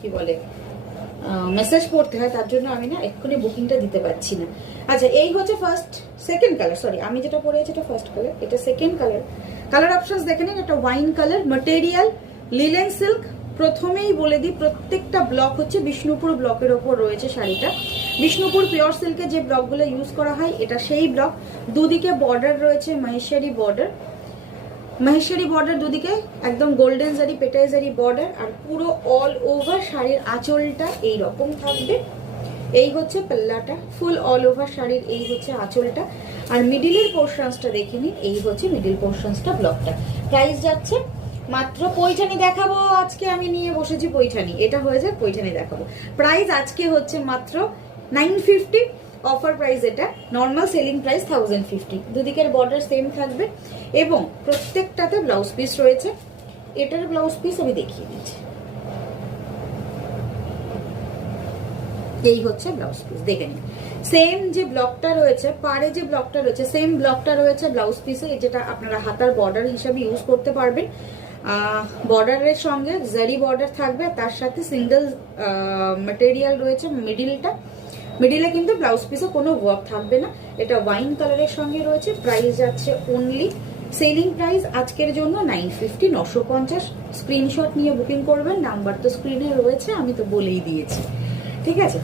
কি বলে মেসেজ পড়তে হয়, তার জন্য আমি না এক্ষুনি বুকিংটা দিতে পারছি না। আচ্ছা, এই হচ্ছে সেকেন্ড কালার, সরি আমি যেটা পরে আছি এটা ফার্স্ট কালার, এটা সেকেন্ড কালার। কালার অপশনস দেখে নিন, এটা wine colour, material linen silk. প্রথমেই বলে দিই, প্রত্যেকটা ব্লক হচ্ছে বিষ্ণুপুর ব্লকের ওপর রয়েছে শাড়িটা। বিষ্ণুপুর পিওর সিল্কের যে ব্লকগুলো ইউজ করা হয় এটা সেই ব্লক। দুদিকে বর্ডার রয়েছে মহেশ্বরী বর্ডার, মহেশ্বরী বর্ডার দুদিকে একদম গোল্ডেন জারি পেটাই জারি বর্ডার, আর পুরো অল ওভার শাড়ির আঁচলটা এই রকম থাকবে। এই হচ্ছে পাল্লাটা, ফুল অল ওভার শাড়ির এই হচ্ছে আঁচলটা। আর মিডিলের পোর্শনসটা দেখে নিন, এই হচ্ছে মিডিল পোর্শনসটা ব্লকটা। প্রাইস যাচ্ছে মাত্র, পৈঠানি দেখাবো আজকে, আমি নিয়ে বসেছি পৈঠানি, এটা হয়ে যায় পৈঠানি দেখাবো। প্রাইস আজকে হচ্ছে মাত্র 950, অফার প্রাইস এটা, নর্মাল সেলিং প্রাইস 1050। দুদিকের বর্ডার সেম থাকবে এবং প্রত্যেকটাতে ব্লাউজ পিস রয়েছে। এটার ব্লাউজ পিস আমি দেখিয়ে দিচ্ছি, এই হচ্ছে ব্লাউজ পিস, দেখে নিন। সেম যে ব্লকটা রয়েছে, পাড়ে যে ব্লকটা রয়েছে, সেম ব্লকটা রয়েছে ব্লাউজ পিসে, যেটা আপনারা হাতার বর্ডার হিসাবে ইউজ করতে পারবেন। বর্ডারের সঙ্গে জারি বর্ডার থাকবে, তার সাথে সিঙ্গেল ম্যাটেরিয়াল রয়েছে মিডিলটা। মিডিলে কিন্তু ব্লাউজ পিসে কোনো ওয়ার্ক থাকবে না। এটা ওয়াইন কালারের সঙ্গে রয়েছে। প্রাইস যাচ্ছে অনলি, সেলিং প্রাইস আজকের জন্য 950, 950। স্ক্রিনশট নিয়ে বুকিং করবেন, নাম্বার তো স্ক্রিনে রয়েছে, আমি তো বলেই দিয়েছি, ঠিক আছে।